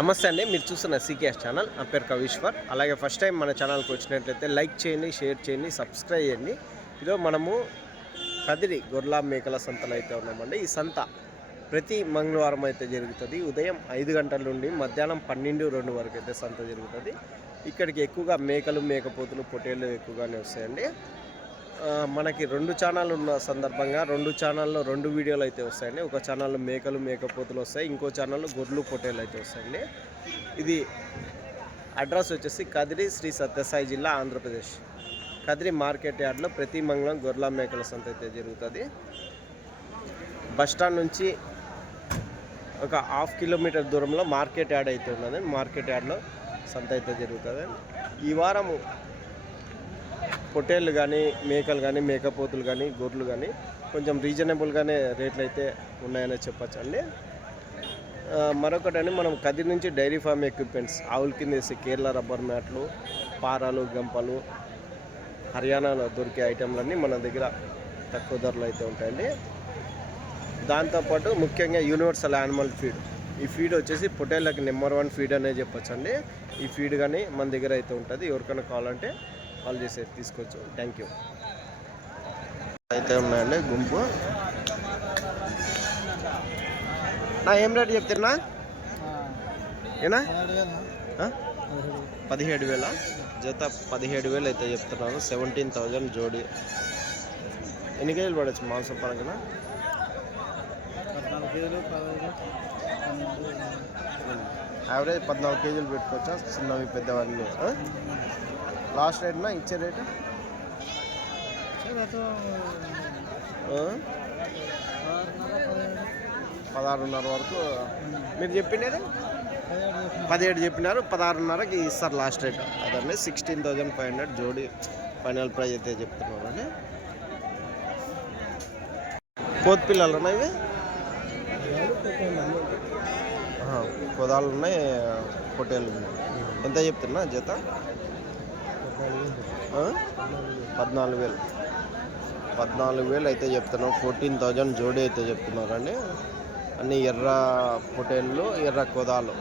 నమస్తే అండి, మీరు చూస్తున్న సీకేఎస్ ఛానల్. నా పేరు కవీశ్వర్. అలాగే ఫస్ట్ టైం మన ఛానల్కి వచ్చినట్లయితే లైక్ చేయండి, షేర్ చేయండి, సబ్స్క్రైబ్ చేయండి. ఈరోజు మనము కదిరి గొర్రెల మేకల సంతలో అయితే ఉన్నామండి. ఈ సంత ప్రతి మంగళవారం అయితే జరుగుతుంది. ఉదయం 5 గంటల నుండి మధ్యాహ్నం 12-2 వరకు అయితే సంత జరుగుతుంది. ఇక్కడికి ఎక్కువగా మేకలు, మేకపోతులు, పొట్టేళ్ళు ఎక్కువగానే వస్తాయండి. మనకి 2 ఛానళ్ళు ఉన్న సందర్భంగా 2 ఛానల్లో 2 వీడియోలు అయితే వస్తాయండి. ఒక ఛానల్లో మేకలు, మేకపోతులు వస్తాయి, ఇంకో ఛానల్లో గొర్రెలు, పొట్టేళ్ళు అయితే వస్తాయండి. ఇది అడ్రస్ వచ్చేసి కదిరి, శ్రీ సత్యసాయి జిల్లా, ఆంధ్రప్రదేశ్. కదిరి మార్కెట్ యార్డ్లో ప్రతి మంగళం గొర్రెల మేకల సంత అయితే జరుగుతుంది. బస్టాండ్ నుంచి ఒక 1/2 కిలోమీటర్ దూరంలో మార్కెట్ యార్డ్ అయితే ఉన్నది. మార్కెట్ యార్డ్లో సంత అయితే జరుగుతుంది. ఈ వారము పొట్టేళ్ళు కానీ, మేకలు కానీ, మేకపోతులు కానీ, గొర్రెలు కానీ కొంచెం రీజనబుల్గానే రేట్లు అయితే ఉన్నాయని చెప్పచ్చు అండి. మరొకటని మనం కదిరి నుంచి డైరీ ఫార్మ్ ఎక్విప్మెంట్స్, ఆవుల కింద వేసే కేరళ రబ్బర్ మ్యాట్లు, పారాలు, గంపలు, హర్యానాలో దొరికే ఐటెంలన్నీ మన దగ్గర తక్కువ ధరలు అయితే ఉంటాయండి. దాంతోపాటు ముఖ్యంగా యూనివర్సల్ యానిమల్ ఫీడ్, ఈ ఫీడ్ వచ్చేసి పొట్టేళ్ళకి నెంబర్ 1 ఫీడ్ అనే చెప్పచ్చు అండి. ఈ ఫీడ్ కానీ మన దగ్గర అయితే ఉంటుంది. ఎవరికైనా కావాలంటే కాల్ చేసి తీసుకోవచ్చు. Thank you. అయితే ఉన్నాయండి గుంపు. నా ఏం రేటు చెప్తున్నా ఏనా? 17,000 జత, 17,000 అయితే చెప్తున్నాను. 17,000 జోడి. ఎన్ని కేజీలు పడవచ్చు మాంసం పరంగా? 14 కేజీలు, యావరేజ్ 14 కేజీలు పెట్టుకోవచ్చా? చిన్నవి పెద్దవన్నీ. లాస్ట్ రేట్నా ఇచ్చే రేటు? 16.5 వరకు మీరు చెప్పినది. 17 చెప్పినారు, 16.5కి ఇస్తారు లాస్ట్ రేట్. అదండి 16,500 జోడి ఫైనల్ ప్రైజ్ అయితే చెప్తున్నారు అండి. పోతు పిల్లలు ఉన్నాయి, ఇవి పొదాలు ఉన్నాయి, పొట్టేళ్ళు ఉన్నాయి. ఎంత చెప్తున్నా జత? 14,000 అయితే చెప్తున్నాం. 14,000 జోడీ అయితే చెప్తున్నారండి. అన్ని ఎర్ర పొట్టేళ్ళు, ఎర్ర కొదాలు.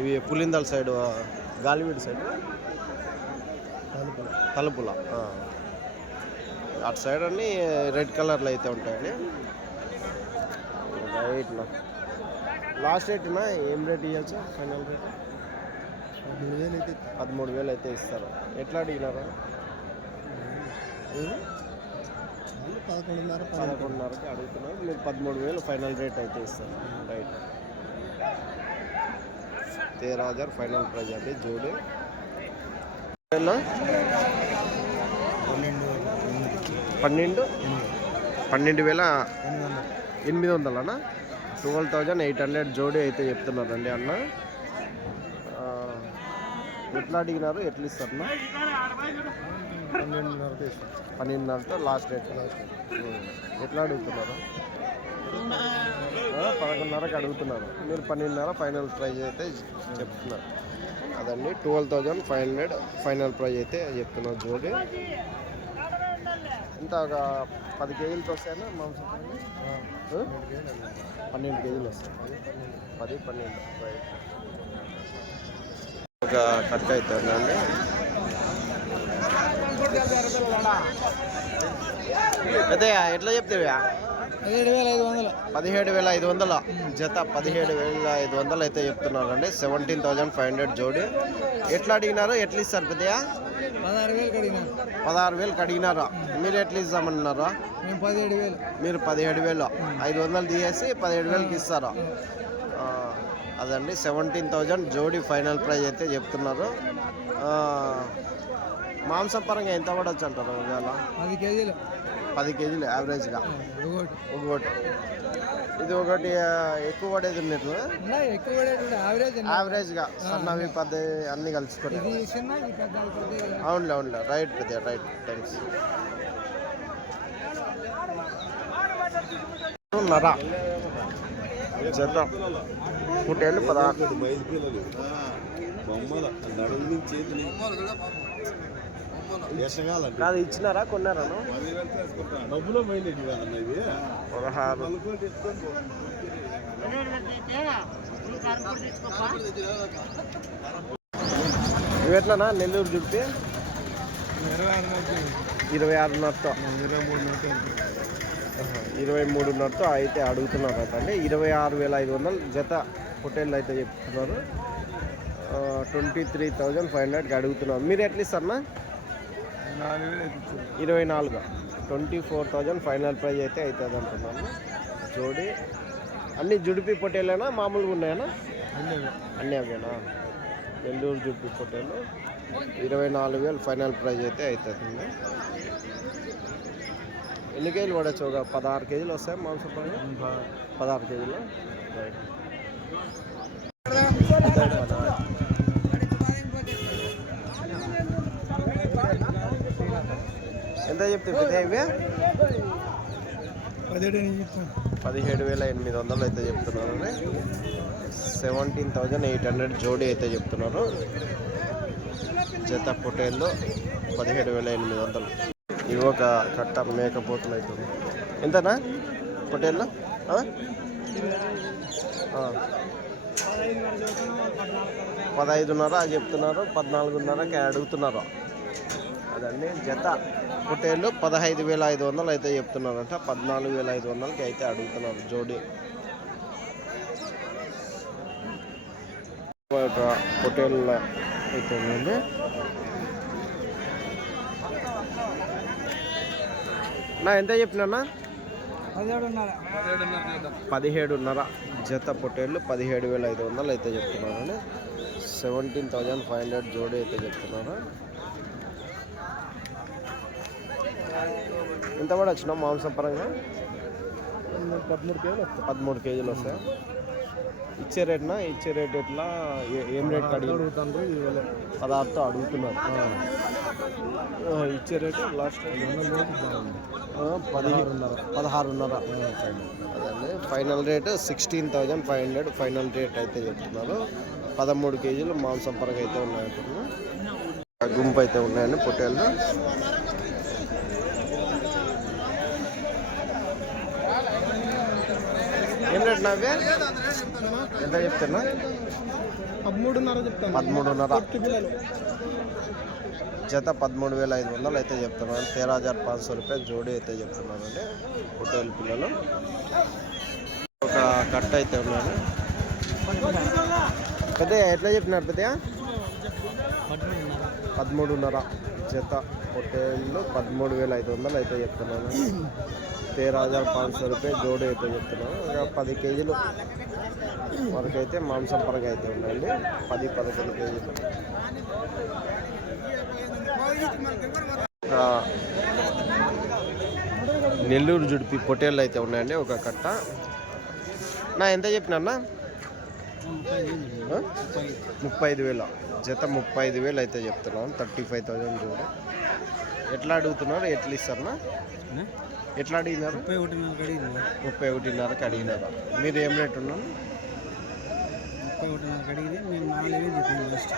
ఇవి పులిందల సైడు, గాలివీడి సైడ్, తలుపుల అటు సైడ్ అన్ని రెడ్ కలర్లో అయితే ఉంటాయండి. రైట్నా లాస్ట్ రేట్నా ఏం రేట్ ఇవ్వచ్చు? ఫైనల్ రేట్ 13,000 అయితే ఇస్తారు. ఎట్లా అడిగినారా? 11.5కి అడుగుతున్నారు. మీరు 13,000 ఫైనల్ రేట్ అయితే ఇస్తారు. రైట్. 13,000 ఫైనల్ ప్రైజ్ అండి జోడి. 12,800 12,800 జోడీ అయితే చెప్తున్నారండి అన్న. ఎట్లా అడిగినారు, ఎట్లా ఇస్తారు? 12,500తో లాస్ట్ రేట్. ఎట్లా అడుగుతున్నారు? 11.5కి అడుగుతున్నారు. మీరు 12.5 ఫైనల్ ప్రైజ్ అయితే చెప్తున్నారు. అదండి 12,500 ఫైనల్ ప్రైజ్ అయితే చెప్తున్నారు జోడి. ఇంత ఒక 10 కేజీలతో వస్తాయన్నా మాంసం? 12 కేజీలు వస్తాయి. 10-12 ఒక కట్ అవుతుందండి. అదే ఎట్లా చెప్తావా? 17,500 జత, 17,500 అయితే చెప్తున్నారండి. 17,500 జోడి. ఎట్లా అడిగినారు, ఎట్లా ఇస్తారు పెద్దయా? 16,000కి అడిగినారా? మీరు ఎట్లా ఇస్తామన్నారా? మీరు 17,000, 500 తీసేసి 17,000కి ఇస్తారా? అదండి 17,000 జోడి ఫైనల్ ప్రైజ్ అయితే చెప్తున్నారు. మాంసం పరంగా ఎంత పడవచ్చు అంటారు? ఒకవేళ 10 కేజీలు యావరేజ్గా ఒకటి. ఇది ఒకటి ఎక్కువ పడేది ఉన్నట్లు, యావరేజ్గా సన్నవి పెద్ద అన్నీ కలుసుకొని. అవునులే రైట్ పెద్ద రైట్. థ్యాంక్స్. నరా జత పొట్టేళ్ళు 16. కాదు ఇచ్చినారా, కొన్నారా? 16. ఇవి ఎట్లనా నెల్లూరు జుడిపి 26.5తో 23.5తో అయితే అడుగుతున్నారు అంటే 26,500 జత హోటల్ అయితే చెప్తున్నారు. 23,500కి అడుగుతున్నారు. మీరు ఎట్లా ఇస్తారన్నా? 24 24,000 ఫైనల్ ప్రైజ్ అయితే అవుతుంది అంటున్నాను. జోడి అన్ని జుడిపి పొట్టేలేనా మామూలుగా ఉన్నాయన్నా? అన్నీ అవేనా? నెల్లూరు జుడిపి పొట్టేలు 24,000 ఫైనల్ ప్రైజ్ అయితే అవుతుంది. ఎన్ని కేజీలు పడవచ్చు? ఒక 16 కేజీలు వస్తాయి మాంసం పరంగా. 16 కేజీలు. ఎంత చెప్తే ఇవే? 17,800 అయితే చెప్తున్నారు. 17,800 జోడీ అయితే చెప్తున్నారు. జత పొటేళ్ళు 17,800. ఇవి ఒక కట్ట మేకపోతులు అవుతుంది. ఎంతనా పొటేళ్ళు? 15,500 చెప్తున్నారు. 14,500కి అడుగుతున్నారు. అదన్నీ జత పొటేళ్ళు 15,500 అయితే చెప్తున్నారంట. 14,500కి అయితే అడుగుతున్నారు జోడీ. ఒక పొటేళ్ళ అయితే ఉందండి. నా ఎంత చెప్పినా? 17,500 జత పొటేళ్ళు 17,500 అయితే చెప్తున్నారండి. 17,500 జోడీ అయితే చెప్తున్నారు. ఎంత కూడా వచ్చినా మాంసం పరంగా 13 కేజీలు వస్తాయి. ఇచ్చే రేట్నా? ఇచ్చే రేట్ ఎట్లా? ఏం రేట్ అడుగుతాను? 16తో అడుగుతున్నారు. ఇచ్చే రేటు లాస్ట్ 16,500. అదండి ఫైనల్ రేటు 16,500 ఫైనల్ రేట్ అయితే చెప్తున్నారు. 13 కేజీలు మాంసం పరంగా అయితే ఉన్నాయంటున్నారు. గుంపు అయితే ఉన్నాయండి పొట్టేళ్ళు. ఏం రేట్ నావే? ఎంత చెప్తున్నా? 13,500 చెప్తాను. 13,500 జత 13,500 అయితే చెప్తున్నారు. 13,500 రూపాయలు జోడీ అయితే చెప్తున్నారు అండి పొట్టేలు పిల్లలు. ఒక కట్ట అయితే ఉన్నారు. పెద్ద ఎట్లా చెప్పినారు? పెద్ద 13,500 జత పొట్టేళ్ళు 13,500 అయితే చెప్తున్నాను. 13,500 రూపాయలు జోడీ అయితే చెప్తున్నాను. ఒక 10 కేజీలు వరకు అయితే మాంసం పరంగా అయితే ఉందండి. 10-11 కేజీలు. నెల్లూరు జుడిపి పొట్టేళ్ళు అయితే ఉన్నాయండి ఒక కట్ట. నా ఎంత చెప్పినా? 35,000 జత 35,000 అయితే చెప్తున్నాను. 35,000 జోడి. ఎట్లా అడుగుతున్నారు? ఎట్లా ఇస్తారన్నా? ఎట్లా అడిగినారు? 31,500కి అడిగినారు. మీరు ఏం రేట్ ఉన్నారు?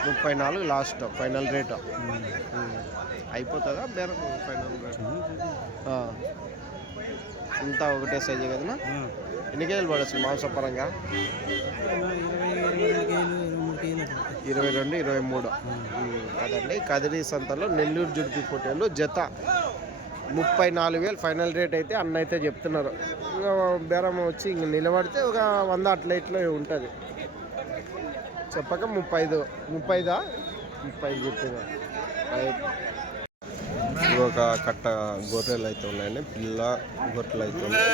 34 లాస్ట్ ఫైనల్ రేట్. అయిపోతుందా బేరం? ఫైనల్ రేట్ అంతా ఒకటే సైజు కదనా? ఎన్ని కేజీలు పడవచ్చు మాంసం పరంగా? 22-23. అదండి కదిరి సంతలో నెల్లూరు జుడిపి పొట్టేళ్ళు జత 34,000 ఫైనల్ రేట్ అయితే అన్న అయితే చెప్తున్నారు. ఇంకా బేరం వచ్చి ఇంక నిలబడితే ఒక 100 అట్లా ఇట్లా ఉంటుంది. చెప్పక 30 చెప్తున్నారు. ఒక కట్ట గొర్రెలు అయితే ఉన్నాయండి. పిల్ల గొర్రెలు అయితే ఉన్నాయి.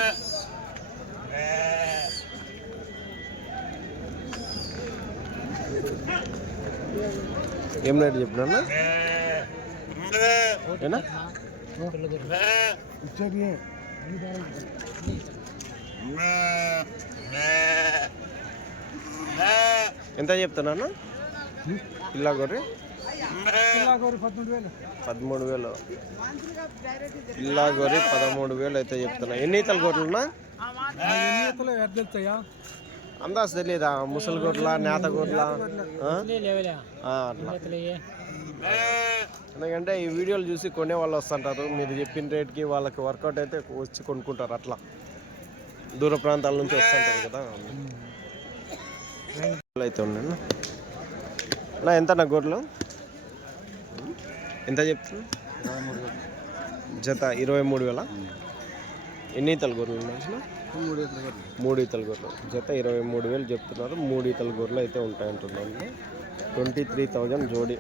ఏం రేటు చెప్పినా? ఏనా ఎంత చెప్తున్నాను? పిల్ల గొర్రె 13,000. పిల్ల గొర్రె 13,000 అయితే చెప్తున్నా. ఎన్ని ఈతల గొర్రెలున్నా? అందాజు తెలియదా? ముసలి గొర్రెల, నేత గొర్రెల అట్లా. ఎందుకంటే ఈ వీడియోలు చూసి కొనే వాళ్ళు వస్తుంటారు. మీరు చెప్పిన రేట్కి వాళ్ళకి వర్కౌట్ అయితే వచ్చి కొనుక్కుంటారు. అట్లా దూర ప్రాంతాల నుంచి వస్తుంటారు కదా. అయితే ఉన్నాను అలా ఎంత నా గొర్రెలు ఎంత చెప్తుంది జత 23,000. ఎన్ని ఈతల గొర్రెలు ఉన్నాయి అసలు? 3 ఈతల గొర్రెలు జత 23,000 చెప్తున్నారు. 3 ఈతల గొర్రెలు అయితే ఉంటాయంటున్నాను. 23,000 జోడి.